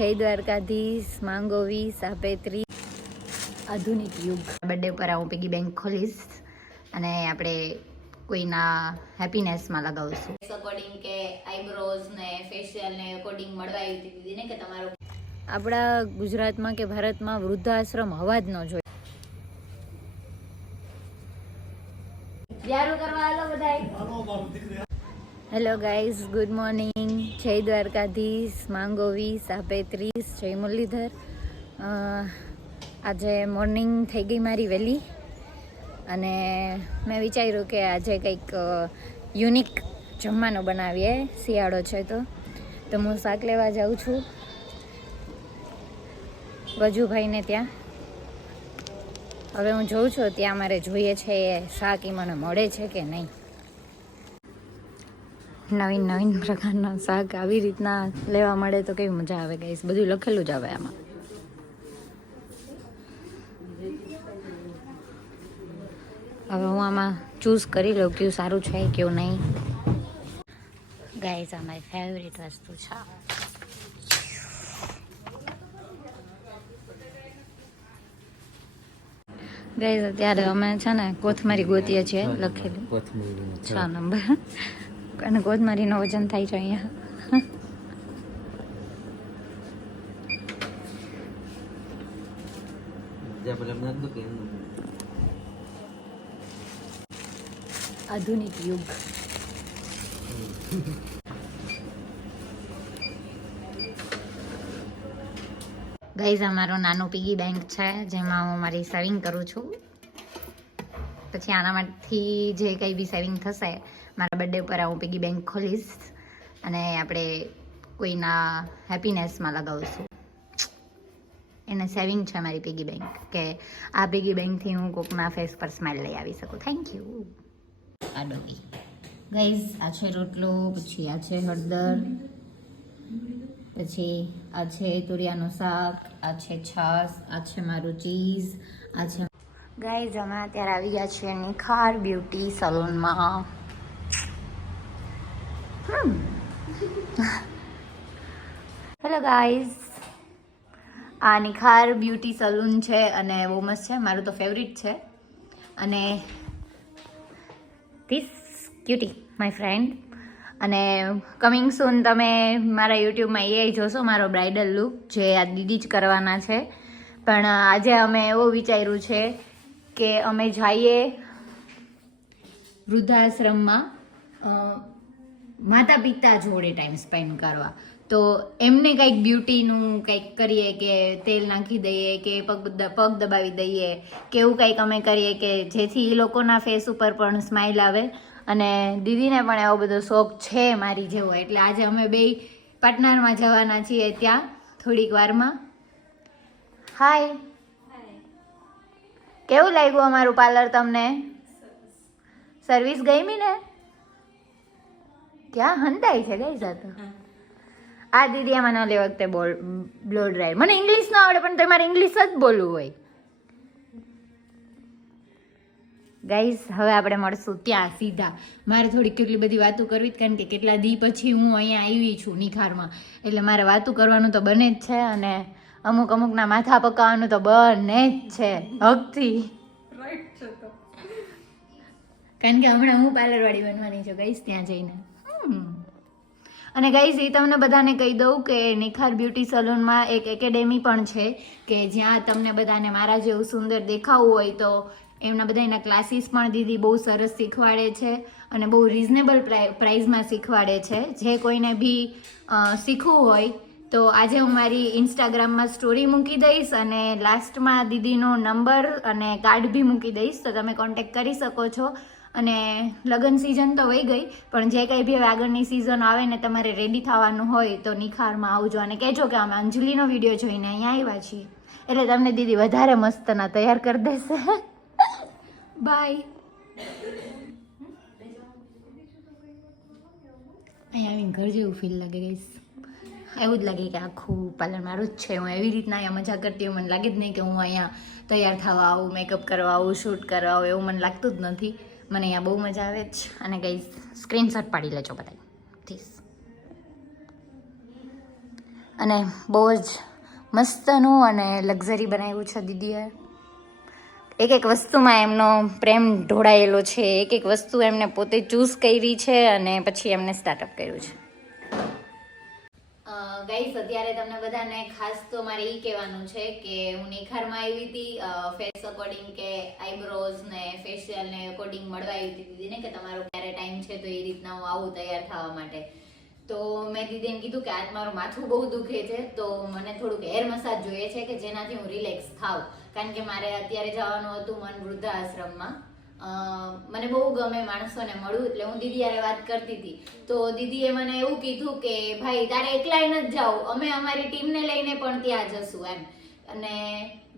જય દ્વારકાધીશ. માંગો 20 આપે 30. આધુનિક યુગ. બર્થડે પર હું પિગી બેંક ખોલીશ અને આપણે કોઈના હેપીનેસમાં લગાવશું. અકોર્ડિંગ કે આઈબ્રોઝ ને ફેશિયલ ને અકોર્ડિંગ મળવા આવી હતી દીદીને કે તમારો આપણા ગુજરાતમાં કે ભારતમાં વૃદ્ધાશ્રમ હવા જ ન જોઈએ. Hello guys, good morning. જય દ્વારકાધીશ. માંગો 20 આપે 30. જય મુરલીધર. આજે મોર્નિંગ થઈ ગઈ મારી વહેલી અને મેં વિચાર્યું કે આજે કંઈક યુનિક જમવાનું બનાવીએ. શિયાળો છે તો હું શાક લેવા જાઉં છું વજુભાઈને ત્યાં. હવે હું જોઉં છું ત્યાં મારે જોઈએ છે એ શાક એ મને મળે છે કે નહીં. નવીન નવીન પ્રકારના શાક આવી રીતના લેવા મળે તો કેવી મજા આવે ગાઈસ. બધું લખેલું જ આવે આમાં. હવે હું આમાં ચૂઝ કરી લઉં કયું સારું છે કયું નહીં. ગાઈસ આ મારી ફેવરેટ વસ્તુ છે. ગાઈસ અત્યારે અમે છે ને કોથમરી ગોતીએ છીએ લખેલું 6 નંબર અને કોથમરીનો વજન થાય છે અહીંયા. આધુનિક યુગ. ગાઈઝ અમારો નાનો પીગી બેંક છે જેમાં હું મારી સેવિંગ કરું છું. પછી આનામાંથી જે કંઈ બી સેવિંગ થશે મારા બર્થડે ઉપર હું પીગી બેંક ખોલીશ અને આપણે કોઈના હેપીનેસમાં લગાવશું. એને સેવિંગ છે મારી પીગી બેંક કે આ પીગી બેંકથી હું કોકના ફેસ પર સ્માઇલ લઈ આવી શકું. Thank you. આ ડોગી ગાઈઝ આ છે રોટલો, પછી આ છે હળદર, પછી આ છે તુરિયાનું શાક, આ છે છાશ, આ છે મારું ચીઝ, આ છે ગાઈઝ અમે અત્યારે આવી ગયા છીએ નિખાર બ્યુટી સલૂનમાં. હેલો ગાઈઝ, આ નિખાર બ્યુટી સલૂન છે અને બહુ મસ્ત છે. મારું તો ફેવરિટ છે. અને ધીસ ક્યુટી માય ફ્રેન્ડ. અને કમિંગ સૂન તમે મારા યુટ્યુબમાં એ જોશો મારો બ્રાઇડલ લુક જે આ દીદી જ કરવાના છે. પણ આજે અમે એવું વિચાર્યું છે કે અમે જઈએ વૃદ્ધાશ્રમમાં માતા પિતા જોડે ટાઈમ સ્પેન્ડ કરવા. તો એમને કંઈક બ્યુટીનું કંઈક કરીએ કે તેલ નાખી દઈએ કે પગ દબાવી દઈએ કે એવું કંઈક અમે કરીએ કે જેથી એ લોકોના ફેસ ઉપર પણ સ્માઇલ આવે. અને દીદીને પણ એવો બધો શોખ છે મારી જેવો. એટલે આજે અમે બે પાર્ટનરમાં જવાના છીએ ત્યાં થોડીક વારમાં. હાય, કેવું લાગ્યું અમારું પાર્લર તમને? સર્વિસ ગમી ને? ક્યાં હંતાઈ છે ગઈ જાતો. આ દીદી આમાં ન લે વખતે બ્લો ડ્રાય. મને ઇંગ્લિશ ન આવડે પણ તમારે ઇંગ્લિશ જ બોલવું હોય. ગાઈઝ હવે આપણે મળશું ત્યાં સીધા. મારે થોડી કેટલી બધી વાતો કરવી કારણ કે કેટલા દી પછી હું અહીંયા આવી છું નિખારમાં. એટલે મારે વાતો કરવાનું તો બને જ છે અને અમુકના માથા પકાવવાનું તો બને જ છે હકથી. કારણ કે હમણાં હું પાર્લરવાળી બનવાની છું ગાઈઝ ત્યાં જઈને. અને ગાઈઝ એ તમને બધાને કહી દઉં કે નિખાર બ્યુટી સલૂનમાં એક એકેડેમી પણ છે કે જ્યાં તમને બધાને મારા જેવું સુંદર દેખાવું હોય તો એમના બધા એના ક્લાસીસ પણ દીદી બહુ સરસ શીખવાડે છે અને બહુ રિઝનેબલ પ્રાઇઝમાં શીખવાડે છે. જે કોઈને બી શીખવું હોય તો આજે હું મારી ઇન્સ્ટાગ્રામમાં સ્ટોરી મૂકી દઈશ અને લાસ્ટમાં દીદીનો નંબર અને કાર્ડ બી મૂકી દઈશ તો તમે કોન્ટેક્ટ કરી શકો છો. અને લગ્ન સિઝન તો વહી ગઈ પણ જે કંઈ બી હવે આગળની સિઝન આવે ને તમારે રેડી થવાનું હોય તો નિખારમાં આવજો અને કહેજો કે અમે અંજલિનો વિડીયો જોઈને અહીંયા આવ્યા છીએ. એટલે તમને દીદી વધારે મસ્તના તૈયાર કરી દેશે. બાય. અહીંયા આવીને ઘર જેવું ફીલ લાગે ગાઈસ. એવું જ લાગે કે આખું પાર્લર મારું જ છે. હું એવી રીતના અહીંયા મજા કરતી હોય મને લાગે જ નહીં કે હું અહીંયા તૈયાર થવા આવું, મેકઅપ કરવા આવું, શૂટ કરવા આવું એવું મને લાગતું જ નથી. મને અહીંયા બહુ મજા આવે છે. અને ગાઈસ સ્ક્રીનશોટ પાડી લેજો બધા પ્લીઝ. અને બહુ જ મસ્તનું અને લક્ઝરી બનાવ્યું છે દીદીએ. એક એક વસ્તુમાં એમનો પ્રેમ ઢોળાયેલો છે, એક એક વસ્તુ એમને પોતે ચૂઝ કરી છે અને પછી એમને સ્ટાર્ટઅપ કર્યું છે. ગાઈસ અત્યારે તમને બધાને ખાસ તો મારે એ કહેવાનું છે કે હું નિખારમાં આવી હતી ફેસ અકોર્ડિંગ કે આઈબ્રોઝ ને ફેશિયલ ને અકોર્ડિંગ મળવા આવી હતી દીદીને કે તમારો ક્યારે ટાઈમ છે તો એ રીતના હું આવું તૈયાર થવા માટે. તો મેં દીદીને કીધું કે આજ મારું માથું બહુ દુખે છે તો મને થોડુંક હેર મસાજ જોઈએ છે કે જેનાથી હું રિલેક્સ થાઉં, કારણ કે મારે અત્યારે જવાનું હતું મન વૃદ્ધાશ્રમમાં. મને બહુ ગમે માણસોને મળું એટલે હું દીદી હારે વાત કરતી હતી તો દીદીએ મને એવું કીધું કે ભાઈ તારે એકલાય નથી જાવું, અમે અમારી ટીમને લઈને પણ ત્યાં જશું એમ. અને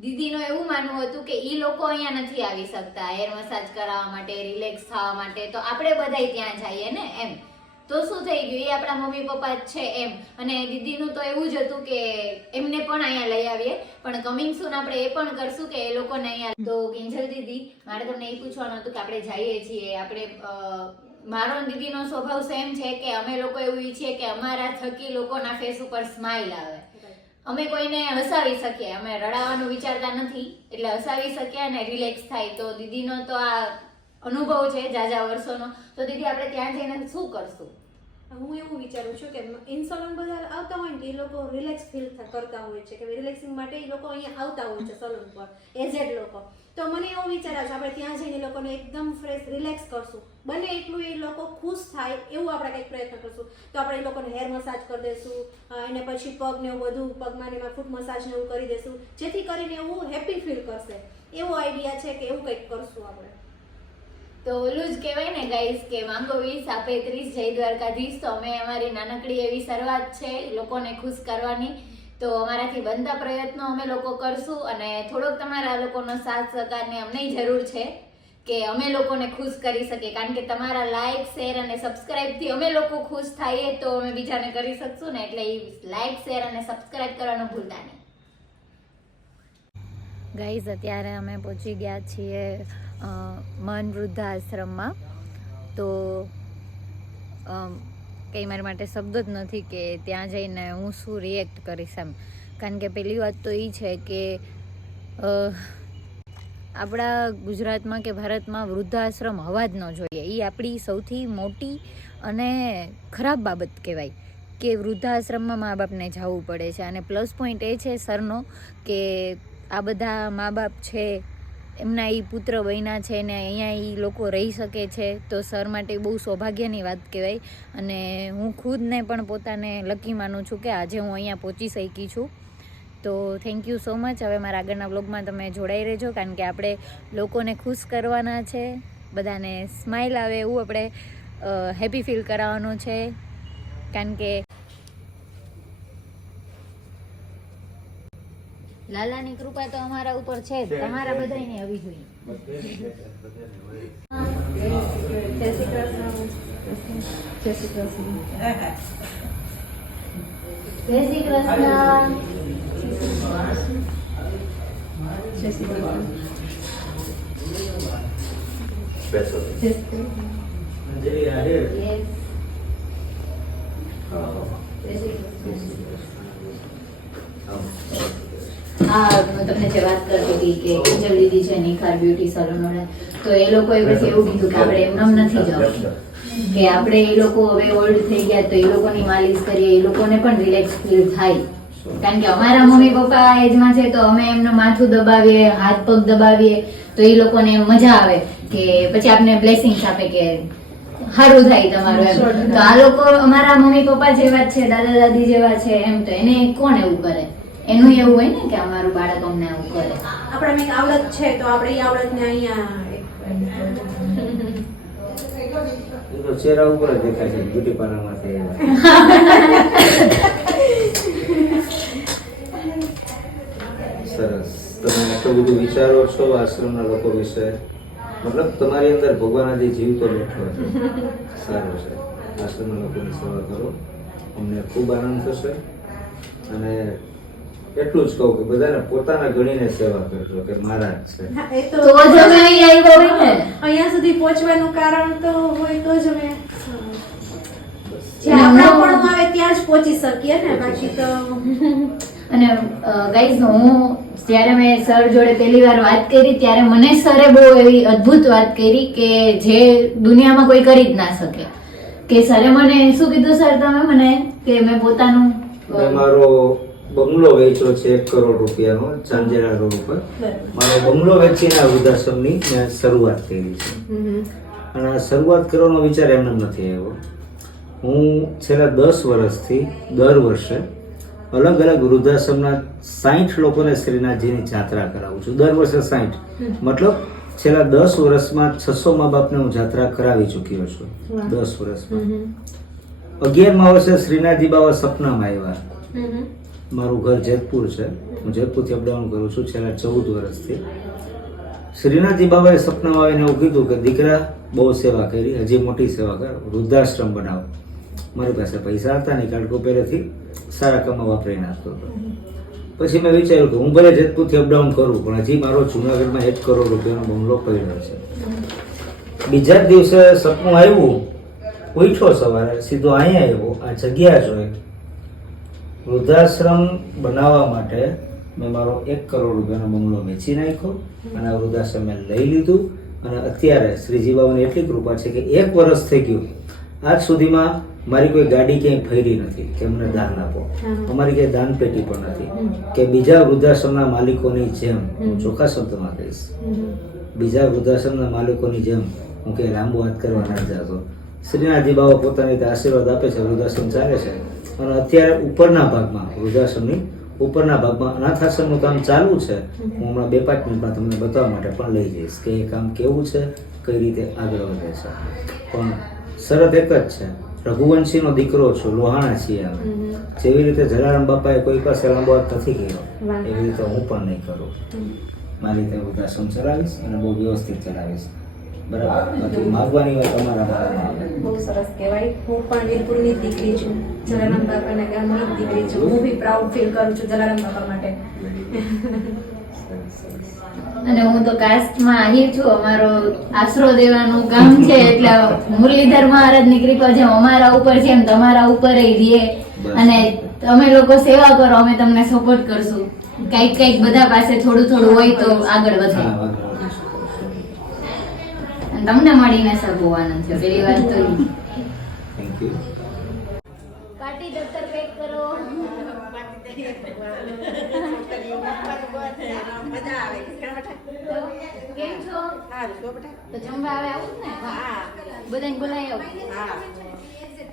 દીદીનું એવું માનવું હતું કે ઈ લોકો અહીંયા નથી આવી શકતા હેર મસાજ કરાવવા માટે, રિલેક્સ થવા માટે, તો આપણે બધાય ત્યાં જઈએ ને એમ. તો શું થઈ ગયું, એ આપણા મમ્મી પપ્પા જ છે એમ. અને દીદીનું તો એવું જ હતું કે એમને પણ અહીંયા લઈ આવીએ, પણ કમિંગ સૂન આપણે એ પણ કરશું કે એ લોકોને અહીંયા. તો કિંજલ દીદી મારે તમને એ પૂછવાનું હતું કે આપણે જઈએ છીએ, આપણે મારો દીદીનો સ્વભાવ સેમ છે કે અમે લોકો એવું ઈચ્છીએ કે અમારા થકી લોકોના ફેસ ઉપર સ્માઇલ આવે, અમે કોઈને હસાવી શકીએ, અમે રડાવાનું વિચારતા નથી એટલે હસાવી શકીએ અને રિલેક્સ થાય. તો દીદીનો તો આ અનુભવ છે જાજા વર્ષોનો. તો દીદી આપણે ત્યાં જઈને શું કરશું? હું એવું વિચારું છું કે ઇન્સોલન બધા આવતા હોય ને કે એ લોકો રિલેક્સ ફીલ કરતા હોય છે કે રિલેક્સિંગ માટે એ લોકો અહીંયા આવતા હોય છે સલૂન પર, એઝેડ લોકો. તો મને એવું વિચાર આવે છે આપણે ત્યાં જઈને એ લોકોને એકદમ ફ્રેશ રિલેક્સ કરશું, બને એટલું એ લોકો ખુશ થાય એવું આપણે કંઈક પ્રયત્ન કરશું. તો આપણે એ લોકોને હેર મસાજ કરી દઈશું, એને પછી પગને એવું બધું પગમાં એમાં ફૂટ મસાજ ને એવું કરી દઈશું, જેથી કરીને એવું હેપી ફીલ કરશે. એવો આઈડિયા છે કે એવું કંઈક કરશું આપણે. તો ઓલું જ કહેવાય ને ગાઈસ કે માંગો 20 આપે 30, જય દ્વારકાધીશ. તો અમે અમારી નાનકડી એવી શરૂઆત છે લોકોને ખુશ કરવાની, તો અમારાથી બનતા પ્રયત્નો અમે લોકો કરશું અને થોડોક તમારા લોકોનો સાથ સહકારની અમને જરૂર છે કે અમે લોકોને ખુશ કરી શકીએ, કારણ કે તમારા લાઈક, શેર અને સબસ્ક્રાઇબ થી અમે લોકો ખુશ થઈએ તો અમે બીજાને કરી શકશું ને. એટલે લાઈક, શેર અને સબસ્ક્રાઇબ કરવાનું ભૂલતા નહીં. ગાઈઝ અત્યારે અમે પહોંચી ગયા છીએ મન વૃદ્ધાશ્રમમાં. તો કંઈ મારી માટે શબ્દ જ નથી કે ત્યાં જઈને હું શું રિએક્ટ કરીશ એમ. કારણ કે પહેલી વાત તો એ છે કે આપણા ગુજરાતમાં કે ભારતમાં વૃદ્ધાશ્રમ હોવા જ ન જોઈએ. એ આપણી સૌથી મોટી અને ખરાબ બાબત કહેવાય કે વૃદ્ધાશ્રમમાં મા બાપને જવું પડે છે. અને પ્લસ પોઈન્ટ એ છે સરનો કે આ બધા મા બાપ છે એમના એ પુત્ર બન્યા છે ને અહીંયા એ લોકો રહી શકે છે, તો સર માટે બહુ સૌભાગ્યની વાત કહેવાય. અને હું ખુદને પણ પોતાને લકી માનું છું કે આજે હું અહીંયા પહોંચી શકી છું. તો થેન્ક યુ સો મચ. હવે મારા આગળના વ્લોગમાં તમે જોડાઈ રહેજો, કારણ કે આપણે લોકોને ખુશ કરવાના છે, બધાને સ્માઇલ આવે એવું આપણે હેપી ફીલ કરાવવાનું છે. કારણ કે લાલાની કૃપા તો અમારા ઉપર છે જ, તમારા બધાયને આવી જોઈએ. જય શ્રી કૃષ્ણ. જય શ્રી કૃષ્ણ. જય શ્રી કૃષ્ણ. જય શ્રી કૃષ્ણ. હા, હું તમને જે વાત કરતી હતી કે કિંજલ દીદી છે નિખાર બ્યુટી સલૂન વાળા, તો એ લોકોએ પછી એવું કીધું કે આપણે એમનેમ નથી જવું, કે આપણે એ લોકો હવે ઓલ્ડ થઈ ગયા તો એ લોકોની માલિશ કરીએ, એ લોકોને પણ રિલેક્સ ફીલ થાય. કારણ કે અમારા મમ્મી પપ્પા એજમાં છે તો અમે એમનું માથું દબાવીએ, હાથ પગ દબાવીએ તો એ લોકોને મજા આવે કે પછી આપણે બ્લેસિંગ્સ આપે કે સારું થાય તમારું એમ. તો આ લોકો અમારા મમ્મી પપ્પા જેવા જ છે, દાદા દાદી જેવા છે એમ, તો એને કોણ એવું કરે? એનું એવું હોય ને કે અમારું બાળક અમને આવું કરે. આપણે મેં આવડત છે તો આપણે એ આવડતને અહીંયા ચહેરા ઉપર જ દેખાય છે બ્યુટી પાર્લરમાં છે. સરસ. તમે આટલું બધું વિચારો છો આશ્રમના લોકો વિશે, મતલબ તમારી અંદર ભગવાન આજે જીવતો બેઠો છે. સારું છે. આશ્રમના લોકોની સેવા કરો, અમને ખૂબ આનંદ થશે. અને એટલું જ કહું કે બધાને પોતાના ગણીને સેવા કરજો કે મારા જ છે. તો જ અમે અહીં આવ્યા હોય ને. અહીંયા સુધી પહોંચવાનું કારણ તો હોય તો જ અમે જ્યાં આપણા પણ આવે ત્યાં ત્યાં જ પહોંચી શકીએ ને, બાકી તો અને ગાઈઝ હું જ્યારે મેં સર જોડે પહેલી વાર વાત કરી ત્યારે મને સરે બહુ એવી અદ્ભુત વાત કરી કે જે દુનિયામાં કોઈ કરી જ ના શકે. કે સરે મને શું કીધું સર તમે મને કે મેં પોતાનું મેં મારો બંગલો વેચ્યો છે 1 કરોડ રૂપિયાનો ચાંજેરા રોડ ઉપર. મારો બંગલો વેચીને આ વૃદ્ધાશ્રમની મેં શરૂઆત કરી છે. અને આ શરૂઆત કરવાનો વિચાર એમને નથી આવ્યો. હું છેલ્લા 10 વર્ષથી દર વર્ષે અલગ અલગ વૃદ્ધાશ્રમના 60 લોકોને શ્રીનાથજીની જાત્રા કરાવું છું. દર વર્ષે 60 મતલબ છેલ્લા 10 વર્ષમાં 600 મા બાપને હું જાત્રા કરાવી ચૂક્યો છું. 10 વર્ષમાં 11મા વર્ષે શ્રીનાથજી બાબા સપનામાં આવ્યા. મારું ઘર જેતપુર છે, હું જેતપુરથી અપડાઉન કરું છું છેલ્લા 14 વર્ષથી. શ્રીનાથજી બાબાએ સપનામાં આવીને એવું કીધું કે દીકરા બહુ સેવા કરી, હજી મોટી સેવા કર, વૃદ્ધાશ્રમ બનાવો. મારી પાસે પૈસા હતા નહીં કારણ કે હું પહેલેથી સારા કામમાં વાપરી નાખતો હતો. પછી મેં વિચાર્યું કે હું ભલે જેતપુરથી અપડાઉન કરું પણ હજી મારો જુનાગઢમાં 1 કરોડ રૂપિયાનો બંગલો પડ્યો છે. બીજા જ દિવસે સપનું આવ્યું, ઉઠ્યો સવારે સીધો અહીંયા આવ્યો, આ જગ્યા જોઈ. વૃદ્ધાશ્રમ બનાવવા માટે મેં મારો 1 કરોડ રૂપિયાનો બંગલો વેચી નાખ્યો અને આ વૃદ્ધાશ્રમ મેં લઈ લીધું. અને અત્યારે શ્રીજી બાબાની એટલી કૃપા છે કે 1 વર્ષ થઈ ગયું, આજ સુધીમાં મારી કોઈ ગાડી ક્યાંય ફરી નથી કે અમને દાન આપો. અમારી ક્યાંય દાન પેટી પણ નથી કે બીજા વૃદ્ધાશ્રમના માલિકોની જેમ, હું ચોખ્ખા શબ્દમાં કહીશ, બીજા વૃદ્ધાશ્રમના માલિકોની જેમ હું કે લાંબુ વાત કરવા ના જતો. શ્રીનાથજી બાબા પોતાની રીતે આશીર્વાદ આપે છે, વૃદ્ધાશ્રમ ચાલે છે. અને અત્યારે ઉપરના ભાગમાં, વૃદ્ધાશ્રમની ઉપરના ભાગમાં અનાથાશ્રમનું કામ ચાલુ છે. હું હમણાં 2-5 મિનિટમાં તમને બતાવવા માટે પણ લઈ જઈશ કે એ કામ કેવું છે, કઈ રીતે આગળ વધે છે. પણ શરત એક જ છે, રઘુવંશીનો દીકરો છું, લોહાણા છીએ અમે. જેવી રીતે જલારામ બાપાએ કોઈ પાસે લાંબો હાથ નથી કર્યો એવી રીતે હું પણ નહીં કરું. મારી રીતે વૃદ્ધાશ્રમ ચલાવીશ અને બહુ વ્યવસ્થિત ચલાવીશ. બરાબર, બાકી માગવાની વાત અમારા બાપાને આવે. બહુ સરસ કહેવાય. હું પણ વીરપુરની દીકરી છું, જલારામ બાપાના ગામની જ દીકરી છું. હું બી પ્રાઉડ ફીલ કરું છું જલારામ બાપા માટે. અને હું તો કાસ્ટમાં આહિર છું, અમારો આશરો દેવાનું કામ છે એટલે મુરલીધર મહારાજની કૃપા જેમ અમારા ઉપર છે એમ તમારા ઉપર રહીએ. અને તમે લોકો સેવા કરો, અમે તમને સપોર્ટ કરશું. કઈક બધા પાસે થોડું થોડું હોય તો આગળ વધે. અને તમને મળીને સર બહુ આનંદ છે. પેલી વાત તો થેન્ક યુ. પાર્ટી દફતર પેક કરો. કેમ છો? તો જમવા આવે આવું ને? બધાને બોલાય આવું.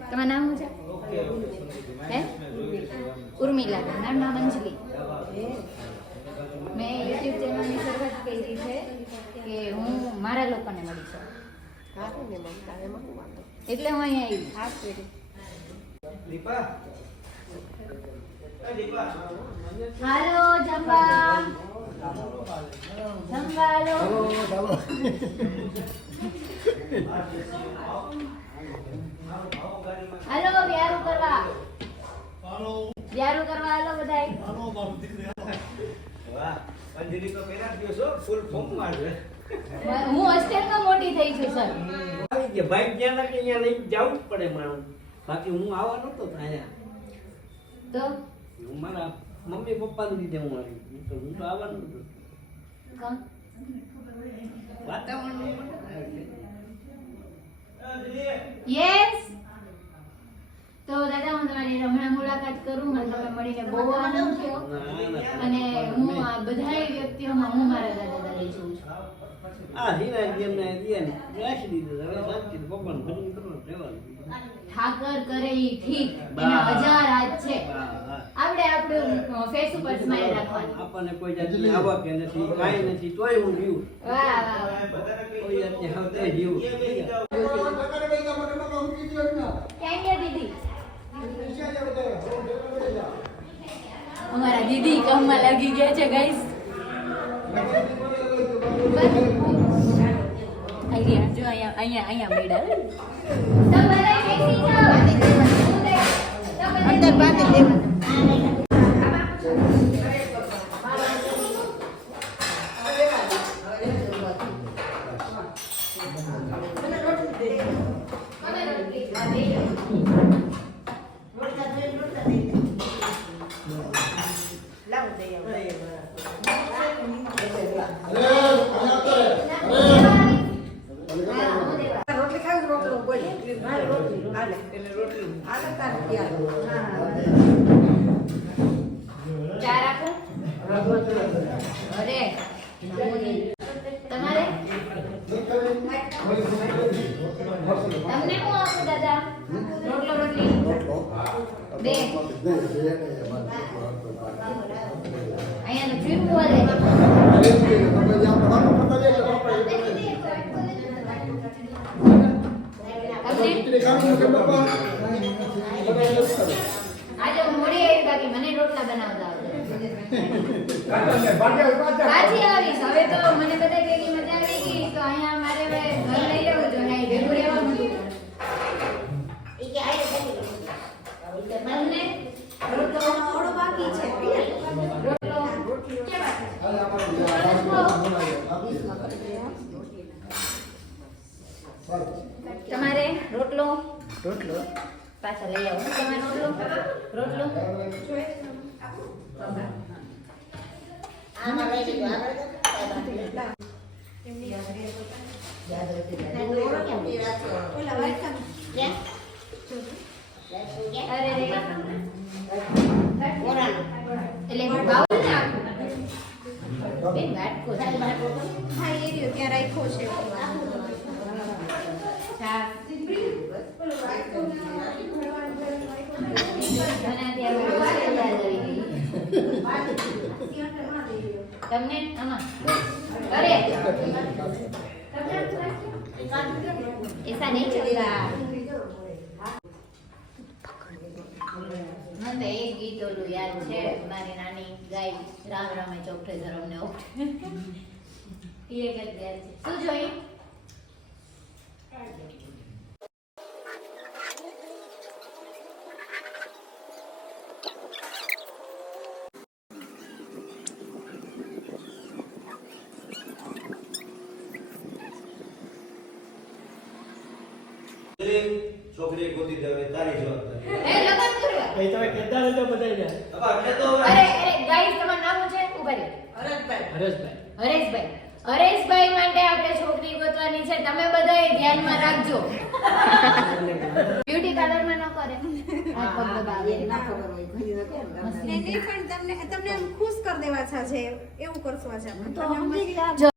તમારું નામ શું છે? હે? ઉર્મિલા. મારું નામ અંજલિ. મેં યુટ્યુબ ચેનલની શરૂઆત કરી છે કે હું મારા લોકોને મળી છું એટલે હું અહીંયા આવી. હાલો જમવા હાલો. હાલો વ્યારું કરવા હાલો બધાય. વાહ, અંજલિ તો પહેલા જ દિવસો ફૂલ ફોર્મમાં છે. હું હોસ્ટેલમાં મોટી થઈ છું સર. આવી ગયા બાઈક જ્યાં લાગે અહીંયા લઈને જવું જ પડે મારું. બાકી હું આવવાનો નતો અહીંયા. તો હું મારા મમ્મી પપ્પાને લીધે હું આવી. તો હું તો આવવાનો નતો. વાતાવરણ યસ. તો દાદા હું તમારી હમણાં મુલાકાત કરું, મને તમે મળીને બહુ આનંદ થયો. અને હું આ બધા વ્યક્તિઓમાં હું મારા દાદા દાદી છું. આ હીરાજી એમને દે ને રાશી દીધું. હવે શાંતિ ભગવાન ભજન કરવાનું રહેવાનું. ઠાકર કરે ઈ ઠીક, એના 1000 હાથ છે. આપણે આપણું ફેસ ઉપર સ્માઈલ રાખવાની. આપણને કોઈ જાતની આવક નથી, કાંઈ નથી, તોય હું જીવું. વાહ વાહ. કોઈ જાતની આવતે જીવું. ક્યાં ગયા દીદી? અમારા દીદી કામમાં લાગી ગયા છે ગાઈસ. અહીંયા જો અહીંયા મેડા. અંદર બાંધી દેવાનું. રોટલી ખાવી રોટલો બોલે રોટલી હાલે એટલે રોટલી હાલે તાર ત્યાં ચાર આપો અરે તમારે તમને હું આપું દાદા રોટલો રોટલી બે અહીંયા જીવ બોલે આજે હું મોડી આવી બાકી મને રોટલા બનાવતા પાછી આવીશ હવે તો મને બધા ભેગી મજા આવી ગઈ તો અહીંયા મારે હવે ઘર લઈ લેવું જોઈએ અહીં ભેગું રહેવાનું તમને રોટલો થોડો બાકી છે રોટલો તમારે રોટલો રોટલો પાછા લઈ આવો તમારે રોટલો ઓલા વાટકા અરે રે એટલે બાઉલ ને આપું બેન વાટકો છે હા એ રહ્યો ત્યાં રાખ્યો છે ચા તમને આમાં અરે ऐसा नहीं चलेगा મને એક ગીત ઓલું યાદ છે મારી નાની ગાય રામ રામે ચોકઠે ધરમ ને ઓઠે એ એક જ યાદ છે શું જોઈ છોકરી ગોતી દેવે તારી જવાબદારી એ લગન કરવા એ તમે કેતા રહેજો બધાને હવે એટલે તો અરે ગાઈસ તમારું નામ શું છે ઉભા રહો હરેશભાઈ હરેશભાઈ માટે આપણે છોકરી ગોતવાની છે તમે બધાએ ધ્યાનમાં રાખજો બ્યુટી પાર્લરમાં ન કરે આ પગ દબાવે ના ખબર હોય ઘણી વખત નહીં પણ તમને આમ ખુશ કરી દેવા છે એવું કરશું આજે આપણે. જો